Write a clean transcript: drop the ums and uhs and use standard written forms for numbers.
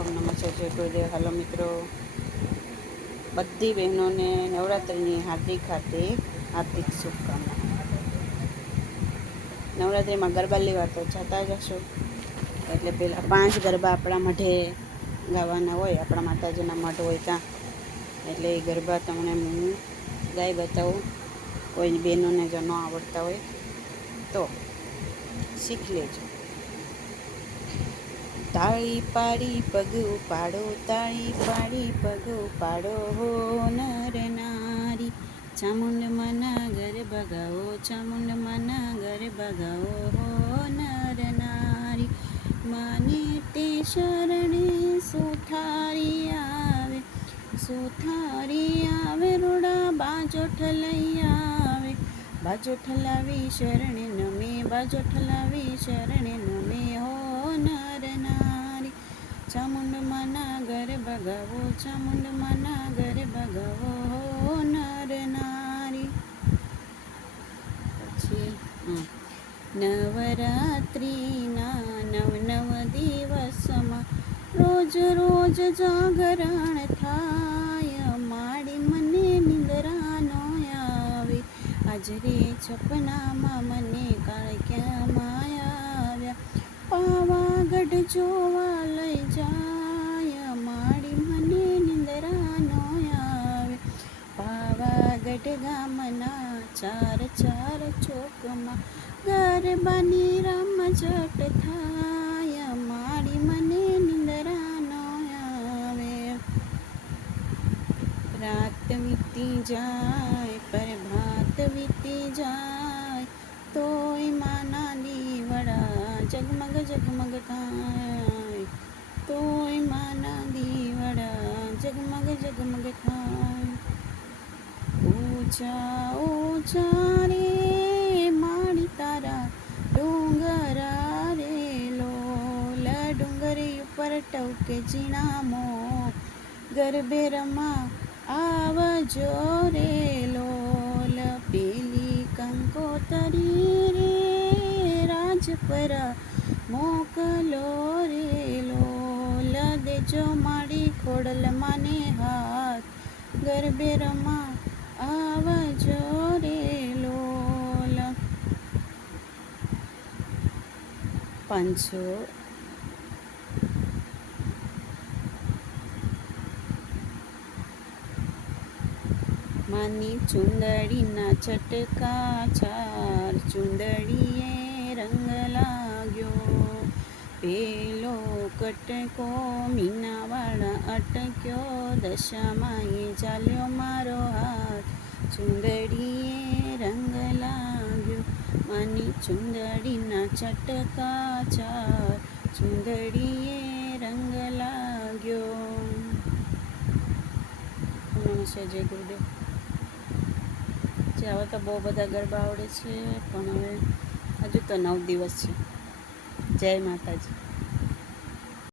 ઓમ નમઃ શિવાય ગુરુદેવ. હાલો મિત્રો, બધી બહેનોને નવરાત્રિની હાર્દિક શુભકામના. નવરાત્રિમાં ગરબા લેવા તો જતા જ હશો, એટલે પેલા 5 ગરબા આપણા મઢે ગાવાના હોય, આપણા માતાજીના મઢ હોય ત્યાં. એટલે એ ગરબા તમને હું ગાઈ બતાવું. કોઈ બહેનોને જો ન આવડતા હોય તો શીખ લેજો. તાળી પાડી પગ ઉપાડો, તાળી પાડી પગ ઉપાડો હો નર નારી. ચામુંડ માના ઘરે ભગાવો, ચામુંડ માના ઘરે ભગાવો હો નર નારી. માને તે શરણે સુથારી આવે, સુથારી આવે રૂડા બાજો ઠલઈ આવે. બાજો ઠલાવી શરણે નમે, બાજો ઠલાવી શરણે નમે હો નર નારી. ચામુંડ માના ઘરે ભગાવો, ચામુંડ માના ઘરે ભગાવો હો નર નારી. પછી નવરાત્રિના 9 દિવસમાં રોજ રોજ જાગરણ થાય. માડી મને નિંદરા નો આવે, આજરે છપનામાં મને કાળક્યામાં આવ્યા. પાવાગઢ જોવા લઈ જાય, માડી મને નિંદરા નો આવે. પાવાગઢ ગામના 4 ચોકમાં ગરબાની રમઝટ થાય. માડી મને નિંદરા નો આવે. રાત વીતી જાય, પ્રભાત વીતી જાય, તોય માના દીવડા જગમગ જગમગ થાય. તોય માના દીવડા જગમગ જગમગ થાય. ઊંચા ઊંચા રે માડી તારા ડુંગરા રે લોલ. ડુંગરી ઉપર ટવકે ઝીણામો, ગરબે રમા આવજો રે લોલ. પેલી કંકોતરી રે રાજપરા મોકલો રે લોલ. દેજો માડી ખોડલ માને હાથ, ગરબે રમા આવજો રે લોલ. પાંચસો માની ચુંદડીના છટકા 4, ચુંદડીએ રંગ લાગ્યો. પેલો કટકો મીનાવાળા અટક્યો, દશામાએ ચાલ્યો મારો હાથ, ચુંદડીએ રંગ લાગ્યો. માની ચુંદડીના છટકા 4, ચુંદડીએ રંગ લાગ્યો. નમસ્તે, જય ગુરુદેવ. હવે તો બહુ બધા ગરબા આવડે છે, પણ હવે હજુ તો 9 દિવસ છે. જય માતાજી.